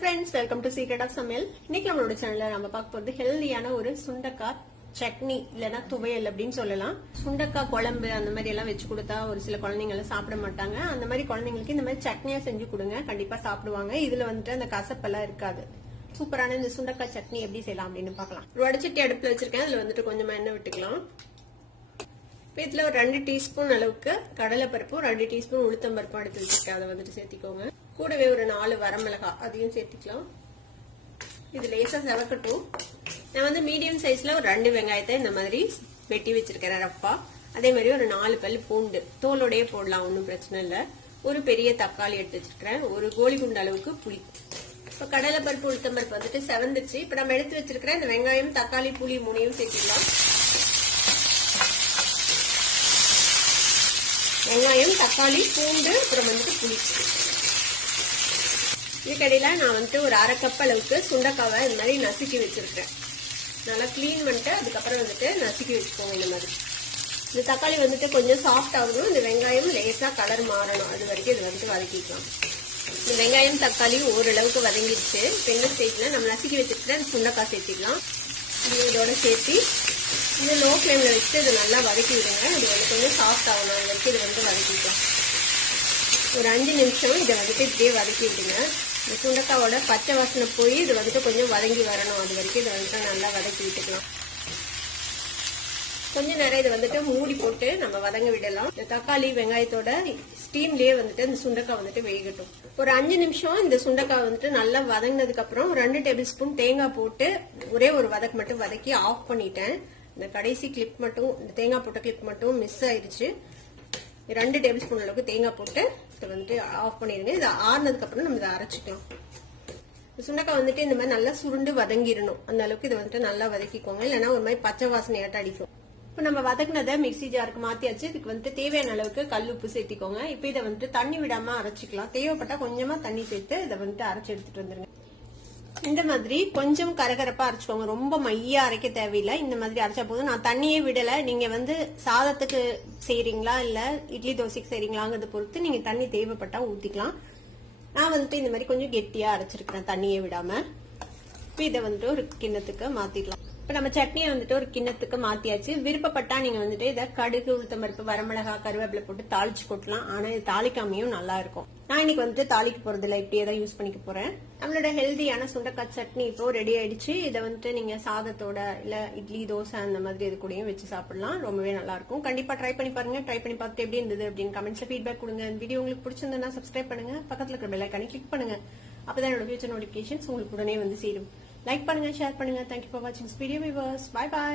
friends, welcome to Secret of Samil. இன்னைக்கு நம்மளோட சேனல்ல நம்ம பார்க்க போறது ஹெல்தியான ஒரு சுண்டக்காய் சட்னி இல்லனா துவையல் அப்படினு சொல்லலாம். சுண்டக்காய் குழம்பு அந்த மாதிரி எல்லாம் வெச்சு கொடுத்தா ஒரு சில குழந்தைங்க எல்லாம் சாப்பிட மாட்டாங்க. அந்த மாதிரி குழந்தைங்களுக்கு இந்த மாதிரி சட்னியா செஞ்சு கொடுங்க, கண்டிப்பா சாப்பிடுவாங்க. இதுல வந்துட்டு அந்த கசப்பெல்லாம் இருக்காது. சூப்பரான இந்த சுண்டக்காய் சட்னி எப்படி செய்யலாம் அப்படின்னு பார்க்கலாம். ஒரு வடச்சட்டி அடுப்புல வச்சிருக்கேன். அதுல வந்துட்டு கொஞ்சமா எண்ணெய் விட்டுக்கலாம். இதுல ஒரு 2 டீஸ்பூன் அளவுக்கு கடலை பருப்பு, 2 டீஸ்பூன் உளுத்தம் பருப்பு எடுத்து வச்சிருக்கேன். அதை வந்துட்டு சேர்த்திக்கோங்க. கூடவே ஒரு 4 வரமிளகாய் அதையும் சேர்த்திக்கலாம். இது லேசா செவக்கட்டும். நான் வந்து மீடியம் சைஸ்ல ஒரு 2 வெங்காயத்தை இந்த மாதிரி வெட்டி வச்சிருக்கேன் ரப்பா. அதே மாதிரி ஒரு 4 பல் பூண்டு தோலோடயே போடலாம், ஒன்றும் பிரச்சனை இல்லை. ஒரு பெரிய தக்காளி எடுத்து வச்சிருக்கிறேன். ஒரு கோழி குண்டு அளவுக்கு புளி. இப்ப கடலை பருப்பு உளுத்தம் பருப்பு வந்துட்டு செவந்துச்சு. இப்ப நம்ம எடுத்து வச்சிருக்கிற இந்த வெங்காயம் தக்காளி புளி 3யும் சேர்த்திக்கலாம். வெங்காயம் தக்காளி பூண்டு அப்புறம் வந்துட்டு புளி. இதுக்கடையில நான் வந்துட்டு ஒரு 1/2 கப் அளவுக்கு சுண்டக்காவை இந்த மாதிரி நசுக்கி வச்சிருக்கேன். நல்லா கிளீன் பண்ணிட்டு அதுக்கப்புறம் வந்துட்டு நசுக்கி வச்சுக்கோங்க. இந்த மாதிரி இந்த தக்காளி வந்துட்டு கொஞ்சம் சாஃப்ட் ஆகணும். இந்த வெங்காயம் லேசா கலர் மாறணும், அது வரைக்கும் இது வந்துட்டு வதக்கிக்கலாம். இந்த வெங்காயம் தக்காளி ஓரளவுக்கு வதங்கிடுச்சு. இந்த ஸ்டேஜ்ல நம்ம நசுக்கி வச்சிருக்கிற சுண்டக்காய் சேர்த்திக்கலாம். இதோட சேர்த்து இந்த லோ ஃப்ளேம்ல வச்சு இது நல்லா வதக்கி விடுங்க. இது வந்து கொஞ்சம் சாஃப்ட் ஆகணும், அது வரைக்கும் இது வந்து வதக்கிக்கலாம். ஒரு 5 நிமிஷம் இதை வந்துட்டு இப்படியே வதக்கி விடுங்க. இந்த சுண்டக்காவோட பச்சை வாசனை போய் இது வந்துட்டு கொஞ்சம் வதங்கி வரணும், அது வரைக்கும் இதை வந்துட்டு நல்லா வதக்கி விட்டுக்கலாம். கொஞ்ச நேரம் இதை வந்துட்டு மூடி போட்டு நம்ம வதங்க விடலாம். இந்த தக்காளி வெங்காயத்தோட ஸ்டீம்லயே வந்துட்டு இந்த சுண்டக்காய் வந்துட்டு வேகட்டும். ஒரு 5 நிமிஷம் இந்த சுண்டக்காய் வந்துட்டு நல்லா வதங்கினதுக்கு அப்புறம் 2 டேபிள் ஸ்பூன் தேங்காய் போட்டு ஒரே ஒரு வதக்கு மட்டும் வதக்கி ஆஃப் பண்ணிட்டேன். இந்த கடைசி கிளிப் மட்டும், இந்த தேங்காய் போட்ட கிளிப் மட்டும் மிஸ் ஆயிடுச்சு. 2 டேபிள் ஸ்பூன் அளவுக்கு தேங்காய் போட்டு இதை வந்துட்டு ஆஃப் பண்ணிடுங்க. இதை ஆறுனதுக்கு அப்புறம் நம்ம இதை அரைச்சிக்கலாம். சுண்டக்காய் வந்துட்டு இந்த மாதிரி நல்லா சுருண்டு வதங்கிடணும், அந்த அளவுக்கு இதை வந்துட்டு நல்லா வதக்கிக்கோங்க. இல்லைன்னா ஒரு மாதிரி பச்சை வாசனையாட்ட அடிக்கும். இப்போ நம்ம வதக்குனதை மிக்சி ஜாருக்கு மாத்தியாச்சு. இதுக்கு வந்துட்டு தேவையான அளவுக்கு கல் உப்பு சேர்த்திக்கோங்க. இப்போ இதை வந்துட்டு தண்ணி விடாம அரைச்சிக்கலாம். தேவைப்பட்டா கொஞ்சமா தண்ணி சேர்த்து இதை வந்துட்டு அரைச்சி எடுத்துட்டு வந்துருங்க. இந்த மாதிரி கொஞ்சம் கரகரப்பா அரைச்சுக்கோங்க, ரொம்ப மையா அரைக்க தேவையில்லை. இந்த மாதிரி அரைச்சா போதும். நான் தண்ணியே விடல. நீங்க வந்து சாதத்துக்கு செய்யறீங்களா இல்ல இட்லி தோசைக்கு செய்யறீங்களாங்கிறத பொறுத்து நீங்க தண்ணி தேவைப்பட்டா ஊத்திக்கலாம். நான் வந்துட்டு இந்த மாதிரி கொஞ்சம் கெட்டியா அரைச்சிருக்கிறேன் தண்ணியே விடாம. இப்ப இதை வந்துட்டு ஒரு கிண்ணத்துக்கு மாத்திடலாம். இப்ப நம்ம சட்னியை வந்துட்டு ஒரு கிண்ணத்துக்கு மாத்தியாச்சு. விருப்பப்பட்டா நீங்க வந்துட்டு இதை கடுகு உளுத்தம் பருப்பு வரமிளகாய் கருவேப்பிலை போட்டு தாளிச்சு கொட்டலாம். ஆனா இது தாளிக்காமையும் நல்லா இருக்கும். நான் இன்னைக்கு வந்துட்டு தாளிக்க போறது இல்லை, இப்படியே தான் யூஸ் பண்ணிக்க போறேன். நம்மளோட ஹெல்தியான சுண்டக்காய் சட்னி இப்போ ரெடி ஆயிடுச்சு. இதை வந்துட்டு நீங்க சாதத்தோட இல்ல இட்லி தோசை அந்த மாதிரி இது கூடயும் வச்சு சாப்பிடலாம். ரொம்பவே நல்லா இருக்கும். கண்டிப்பா ட்ரை பண்ணி பாருங்க. ட்ரை பண்ணி பார்த்துட்டு எப்படி இருந்தது அப்படின்னு கமெண்ட்ஸ்ல ஃபீட்பேக் கொடுங்க. வீடியோ உங்களுக்கு பிடிச்சிருந்தா சப்ஸ்கிரைப் பண்ணுங்க, பக்கத்துல இருக்கிற பெல் ஐகானை கிளிக் பண்ணுங்க. அப்பதான் என்னோட ஃபியூச்சர் நோட்டிபிகேஷன்ஸ் உங்களுக்கு உடனே வந்து சேரும். லைக் பண்ணுங்க, ஷேர் பண்ணுங்க. தேங்க்யூ ஃபார் வாட்சிங் this video viewers. Bye by.